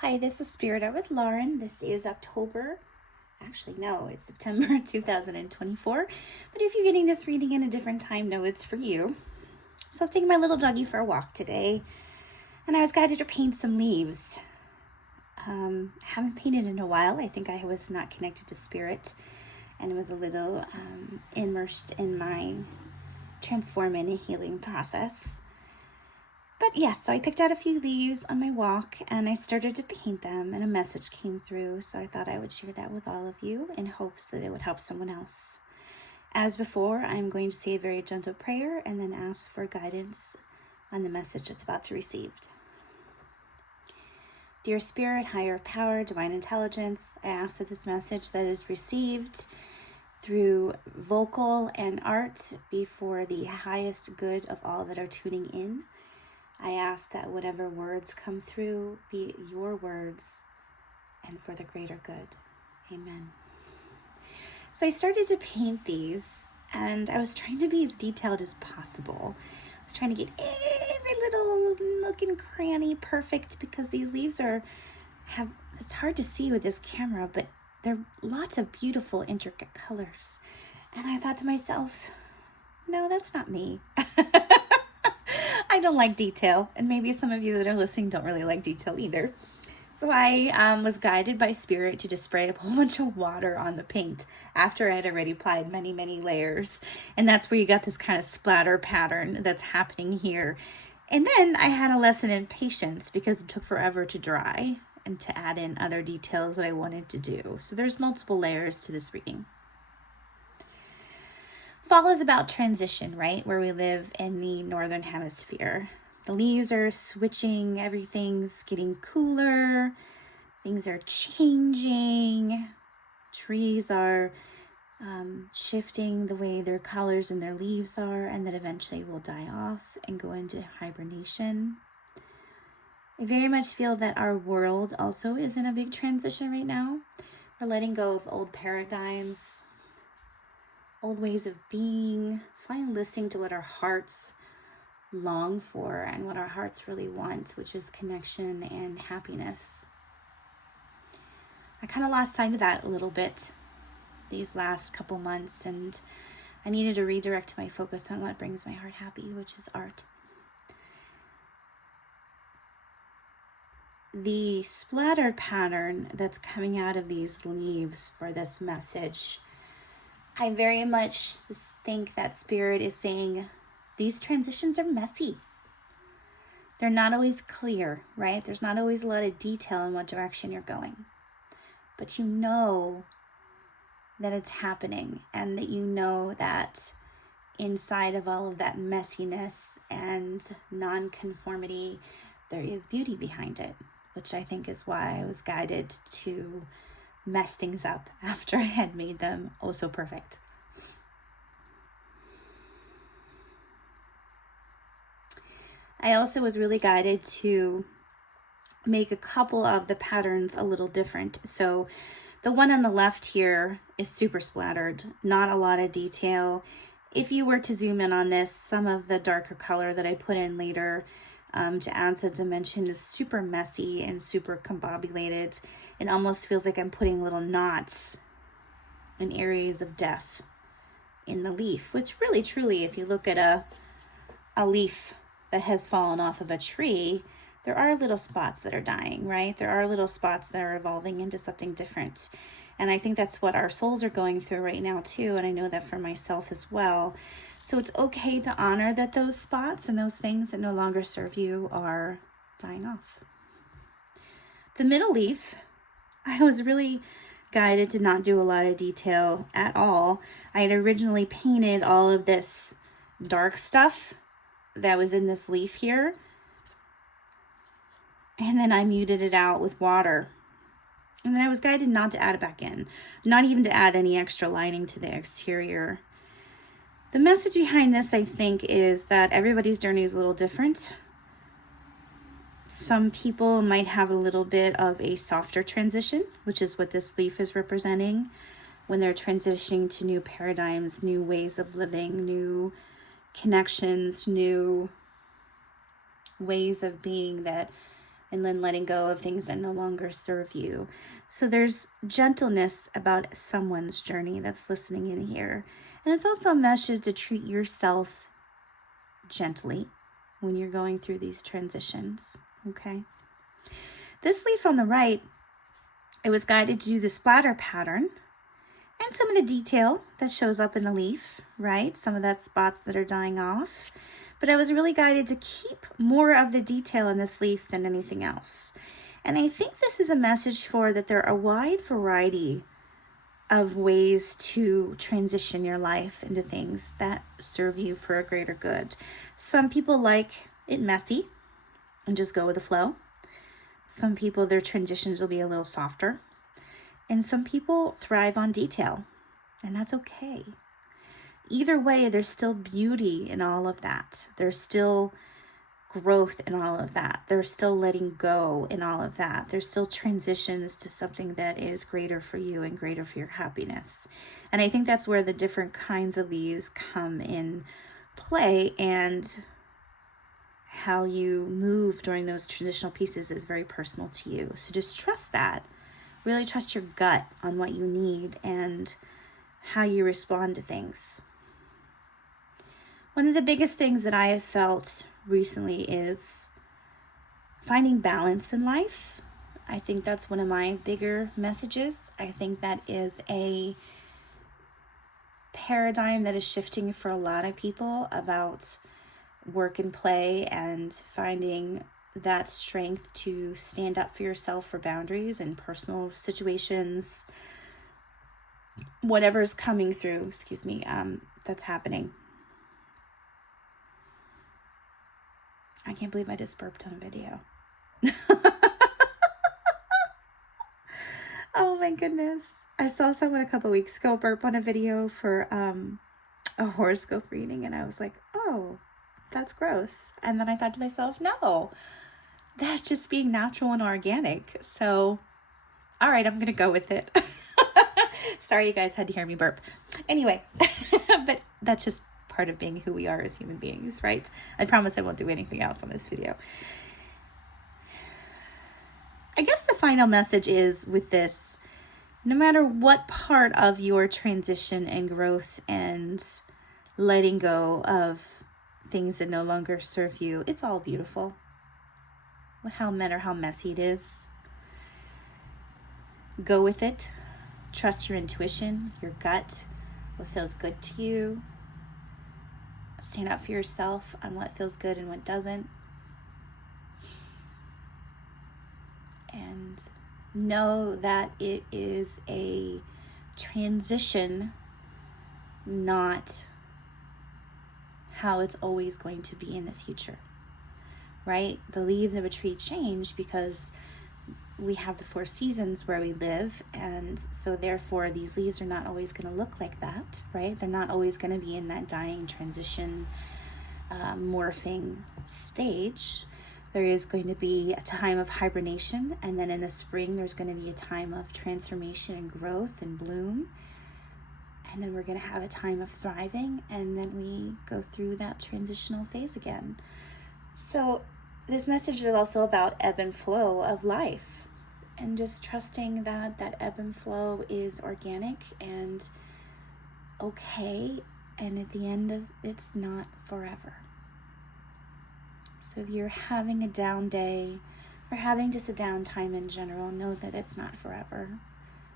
Hi, this is Spirit Art with Lauren. This is it's September 2024. But if you're getting this reading in a different time, know it's for you. So I was taking my little doggie for a walk today, and I was guided to paint some leaves. Haven't painted in a while. I think I was not connected to spirit, and was a little immersed in my transforming and healing process. But yes, so I picked out a few leaves on my walk and I started to paint them, and a message came through. So I thought I would share that with all of you in hopes that it would help someone else. As before, I'm going to say a very gentle prayer and then ask for guidance on the message that's about to be received. Dear Spirit, higher power, divine intelligence, I ask that this message that is received through vocal and art be for the highest good of all that are tuning in. I ask that whatever words come through be your words and for the greater good. Amen. So I started to paint these, and I was trying to be as detailed as possible. I was trying to get every little nook and cranny perfect, because these leaves it's hard to see with this camera, but they're lots of beautiful, intricate colors. And I thought to myself, no, that's not me. I don't like detail, and maybe some of you that are listening don't really like detail either. So I was guided by Spirit to just spray a whole bunch of water on the paint after I had already applied many, many layers. And that's where you got this kind of splatter pattern that's happening here. And then I had a lesson in patience, because it took forever to dry and to add in other details that I wanted to do. So there's multiple layers to this reading. Fall is about transition, right? Where we live in the northern hemisphere. The leaves are switching, everything's getting cooler, things are changing, trees are shifting the way their colors and their leaves are, and then eventually will die off and go into hibernation. I very much feel that our world also is in a big transition right now. We're letting go of old paradigms, old ways of being, finally listening to what our hearts long for and what our hearts really want, which is connection and happiness. I kind of lost sight of that a little bit these last couple months, and I needed to redirect my focus on what brings my heart happy, which is art. The splatter pattern that's coming out of these leaves for this message, I very much think that Spirit is saying these transitions are messy. They're not always clear, right? There's not always a lot of detail in what direction you're going. But you know that it's happening, and that you know that inside of all of that messiness and non-conformity, there is beauty behind it, which I think is why I was guided to mess things up after I had made them oh so perfect. I also was really guided to make a couple of the patterns a little different. So the one on the left here is super splattered, not a lot of detail. If you were to zoom in on this, some of the darker color that I put in later to add some dimension is super messy and super combobulated. It almost feels like I'm putting little knots in areas of death in the leaf, which really truly, if you look at a leaf that has fallen off of a tree, there are little spots that are dying, right? There are little spots that are evolving into something different. And I think that's what our souls are going through right now too. And I know that for myself as well. So it's okay to honor that those spots and those things that no longer serve you are dying off. The middle leaf, I was really guided to not do a lot of detail at all. I had originally painted all of this dark stuff that was in this leaf here, and then I muted it out with water. And then I was guided not to add it back in, not even to add any extra lining to the exterior. The message behind this, I think, is that everybody's journey is a little different. Some people might have a little bit of a softer transition, which is what this leaf is representing, when they're transitioning to new paradigms, new ways of living, new connections, new ways of being that and then letting go of things that no longer serve you. So there's gentleness about someone's journey that's listening in here. And it's also a message to treat yourself gently when you're going through these transitions, okay? This leaf on the right, it was guided to do the splatter pattern and some of the detail that shows up in the leaf, right? Some of that spots that are dying off. But I was really guided to keep more of the detail in this leaf than anything else. And I think this is a message for that there are a wide variety of ways to transition your life into things that serve you for a greater good. Some people like it messy and just go with the flow. Some people, their transitions will be a little softer. And some people thrive on detail, and that's okay. Either way, there's still beauty in all of that. There's still growth in all of that. There's still letting go in all of that. There's still transitions to something that is greater for you and greater for your happiness. And I think that's where the different kinds of leaves come in play, and how you move during those transitional pieces is very personal to you. So just trust that. Really trust your gut on what you need and how you respond to things. One of the biggest things that I have felt recently is finding balance in life. I think that's one of my bigger messages. I think that is a paradigm that is shifting for a lot of people about work and play, and finding that strength to stand up for yourself for boundaries in personal situations, whatever's coming through, that's happening. I can't believe I just burped on a video. Oh my goodness. I saw someone a couple weeks ago burp on a video for a horoscope reading, and I was like, oh, that's gross. And then I thought to myself, no, that's just being natural and organic. So, all right, I'm going to go with it. Sorry you guys had to hear me burp. Anyway, but that's just part of being who we are as human beings, right? I promise I won't do anything else on this video. I guess the final message is with this, no matter what part of your transition and growth and letting go of things that no longer serve you, it's all beautiful. How messy it is. Go with it. Trust your intuition, your gut, what feels good to you. Stand up for yourself on what feels good and what doesn't. And know that it is a transition, not how it's always going to be in the future, right? The leaves of a tree change because we have the 4 seasons where we live, and so therefore these leaves are not always going to look like that, right? They're not always going to be in that dying transition, morphing stage. There is going to be a time of hibernation, and then in the spring there's going to be a time of transformation and growth and bloom. And then we're going to have a time of thriving, and then we go through that transitional phase again. So this message is also about ebb and flow of life, and just trusting that that ebb and flow is organic and okay, and at the end of it's not forever. So if you're having a down day or having just a down time in general, know that it's not forever,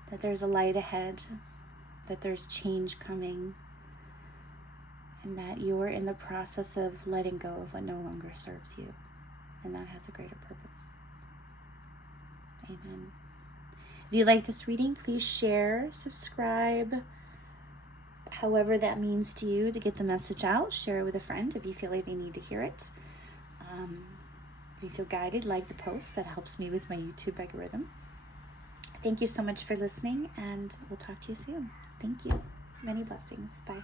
that there's a light ahead, that there's change coming, and that you're in the process of letting go of what no longer serves you, and that has a greater purpose. Amen. If you like this reading, please share, subscribe, however that means to you to get the message out. Share it with a friend if you feel like they need to hear it. If you feel guided, like the post. That helps me with my YouTube algorithm. Thank you so much for listening, and we'll talk to you soon. Thank you. Many blessings. Bye.